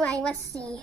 Alright, let's see.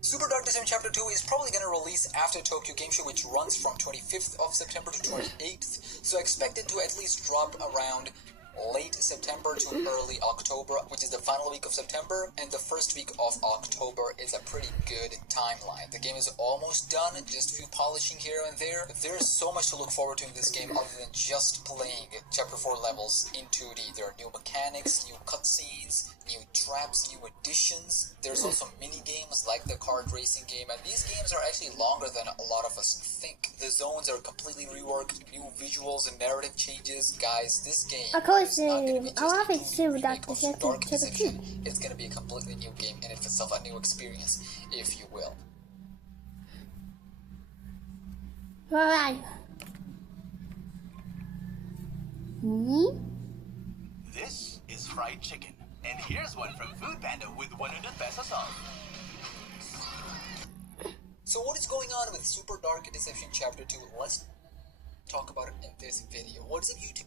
Super Dark Deception Chapter 2 is probably going to release after Tokyo Game Show, which runs from 25th of September to 28th, so expect it to at least drop around late September to early October, which is the final week of September, and the first week of October is a pretty good timeline. The game is almost done, just a few polishing here and there, but there's so much to look forward to in this game other than just playing Chapter 4 levels in 2D. There are new mechanics, new cutscenes, new traps, new additions. There's also mini games like the kart racing game, and these games are actually longer than a lot of us think. The zones are completely reworked, new visuals and narrative changes. Guys, this game is not going to be just a Super Dark remake of Deception Dark Chapter 2. Deception. It's going to be a completely new game in itself, a new experience, if you will. Alright. This is fried chicken. And here's one from Food Panda with 100 pesos off. So what is going on with Super Dark Deception Chapter 2? Let's talk about it in this video. What is up, YouTube?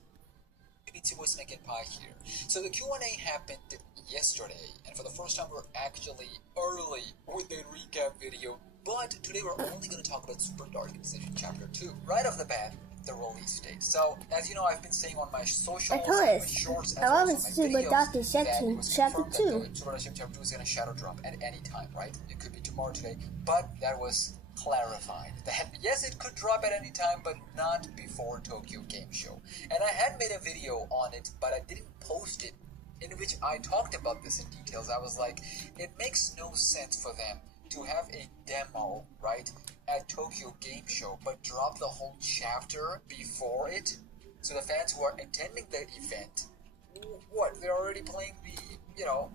It's your boy Smack Pie here. So the Q&A happened yesterday, and for the first time we're actually early with the recap video. But today we're only going to talk about Super Dark Deception Chapter 2. Right off the bat, the release date. So, as you know, I've been saying on my socials, my shorts, as well as on my videos, that it was confirmed that the Super Dark Deception Chapter 2 is going to shadow drop at any time, right? It could be tomorrow, today, but that was clarified. That, yes, it could drop at any time, but not before Tokyo Game Show. And I had made a video on it, but I didn't post it, in which I talked about this in details. I was like, it makes no sense for them to have a demo, right, at Tokyo Game Show, but drop the whole chapter before it. So the fans who are attending the event, what, they're already playing the,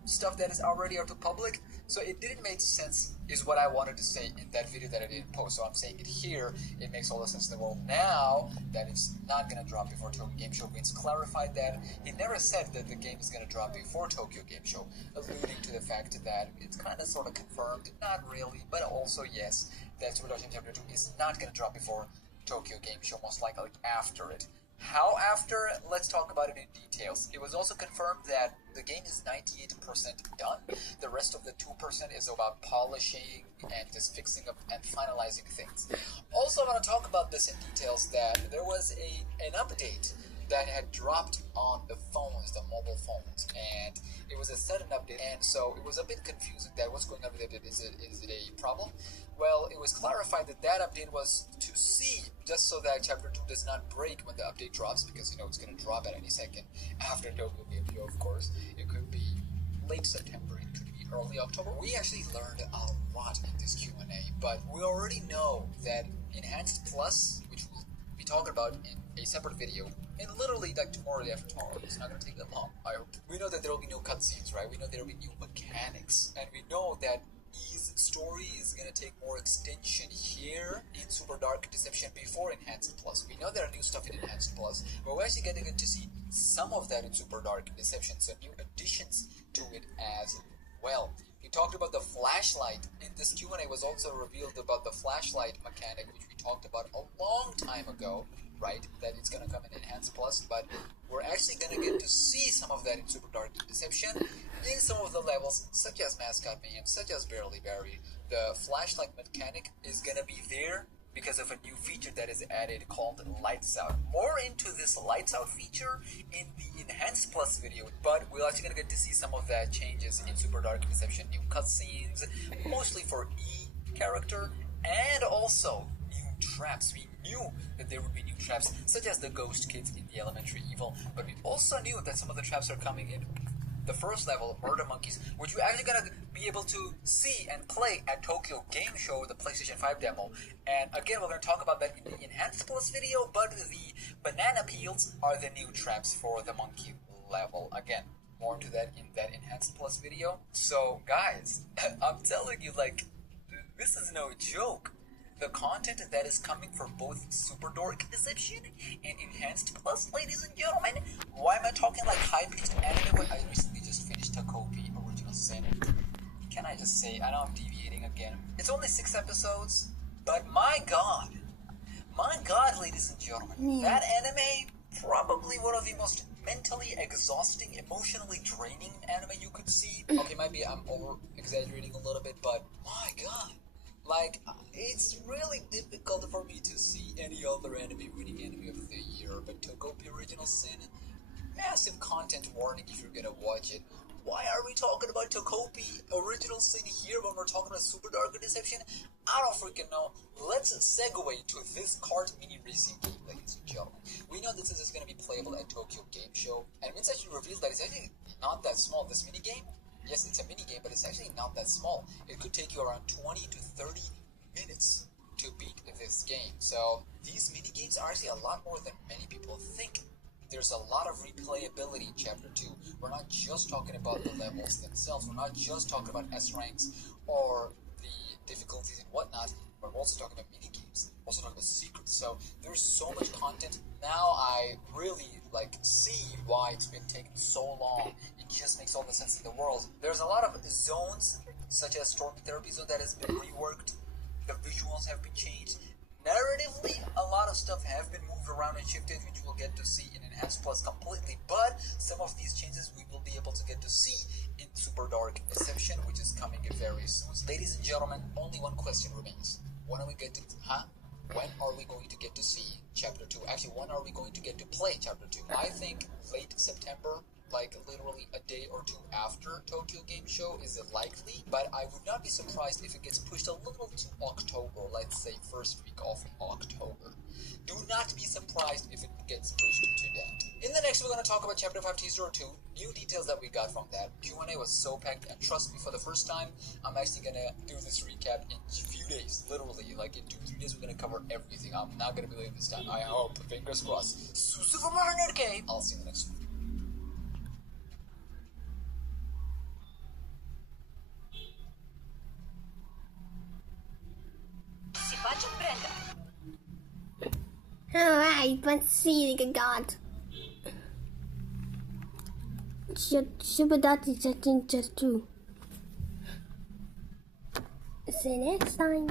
stuff that is already out to public? So it didn't make sense, is what I wanted to say in that video that I didn't post. So I'm saying it here. It makes all the sense in the world now that it's not going to drop before Tokyo Game Show. Vince clarified that. He never said that the game is going to drop before Tokyo Game Show, alluding to the fact that it's kind of sort of confirmed, not really, but also yes, that Super Dark Deception Chapter 2 is not going to drop before Tokyo Game Show, most likely after it. How after? Let's talk about it in details. It was also confirmed that the game is 98% done. The rest of the 2% is about polishing and just fixing up and finalizing things. Also, I want to talk about this in details, that there was an update that had dropped on the phones, the mobile phones, and it was a sudden update, and so it was a bit confusing that what's going on with it. Is it a problem? Well, it was clarified that that update was to see, just so that Chapter 2 does not break when the update drops, because, it's going to drop at any second after Tokyo Game Show, of course. It could be late September, it could be early October. We actually learned a lot in this Q&A, but we already know that Enhanced Plus, which we'll be talking about in a separate video, and literally like tomorrow, day after tomorrow, it's not going to take that long, I hope. We know that there will be new cutscenes, right? We know there will be new mechanics, and we know that E's story is going to take more extension here in Super Dark Deception before Enhanced Plus. We know there are new stuff in Enhanced Plus, but we're actually getting to see some of that in Super Dark Deception, so new additions to it as well. We talked about the flashlight. In this Q&A was also revealed about the flashlight mechanic, which we talked about a long time ago, right? That it's going to come in Enhanced Plus, but we're actually going to get to see some of that in Super Dark Deception in some of the levels, such as Mascot Mayhem, such as Barely Buried. The flashlight mechanic is going to be there because of a new feature that is added called Lights Out. More into this Lights Out feature in the Enhanced Plus video, but we're actually going to get to see some of that changes in Super Dark Deception, new cutscenes, mostly for E character, and also new traps. We knew that there would be new traps, such as the ghost kids in the elementary evil, but we also knew that some of the traps are coming in the first level, Murder Monkeys, which you're actually gonna be able to see and play at Tokyo Game Show, the PlayStation 5 demo. And again, we're gonna talk about that in the Enhanced Plus video, but the banana peels are the new traps for the monkey level. Again, more to that in that Enhanced Plus video. So guys, I'm telling you, like, this is no joke. The content that is coming for both Super Dork Deception and Enhanced Plus, ladies and gentlemen. Why am I talking like high-paced anime when I recently just finished Takopi Original Sin? Can I just say, I know I'm deviating again. It's only 6 episodes, but my god, ladies and gentlemen, that anime, probably one of the most mentally exhausting, emotionally draining anime you could see. Okay, maybe I'm over-exaggerating a little bit, but my god. Like, it's really difficult for me to see any other anime winning anime of the year, but Tokopi Original Sin, massive content warning if you're gonna watch it. Why are we talking about Tokopi Original Sin here when we're talking about Super Dark Deception? I don't freaking know. Let's segue to this kart mini racing game, ladies and gentlemen. We know this is gonna be playable at Tokyo Game Show, and Vince actually reveals that it's actually not that small, this mini game. Yes, it's a mini game, but it's actually not that small. It could take you around 20 to 30 minutes to beat this game. So these mini games are actually a lot more than many people think. There's a lot of replayability in Chapter 2. We're not just talking about the levels themselves. We're not just talking about S ranks or the difficulties and whatnot. But we're also talking about mini games. We're also talking about secrets. So there's so much content. Now I really see why it's been taking so long. It just makes all the sense in the world. There's a lot of zones, such as Storm Therapy Zone, that has been reworked. The visuals have been changed. Narratively, a lot of stuff have been moved around and shifted, which we'll get to see in Enhanced Plus completely. But some of these changes we will be able to get to see in Super Dark Deception, which is coming very soon. So, ladies and gentlemen, only one question remains. When are we going to get to see Chapter 2? Actually, when are we going to get to play Chapter 2? I think late September, like literally a day or two after Tokyo Game Show is likely, but I would not be surprised if it gets pushed a little to October, let's say first week of October. Do not be surprised if it gets pushed to that. In the next, we're going to talk about Chapter 5 Teaser 2, new details that we got from that. Q&A was so packed, and trust me, for the first time, I'm actually going to do this recap in a few days, literally, like in 2-3 days, we're going to cover everything. I'm not going to be late this time, I hope. Fingers crossed. Susu from 100K. I'll see you in the next one. Alright, let's see the god. Super Dark Deception just 2. See you next time.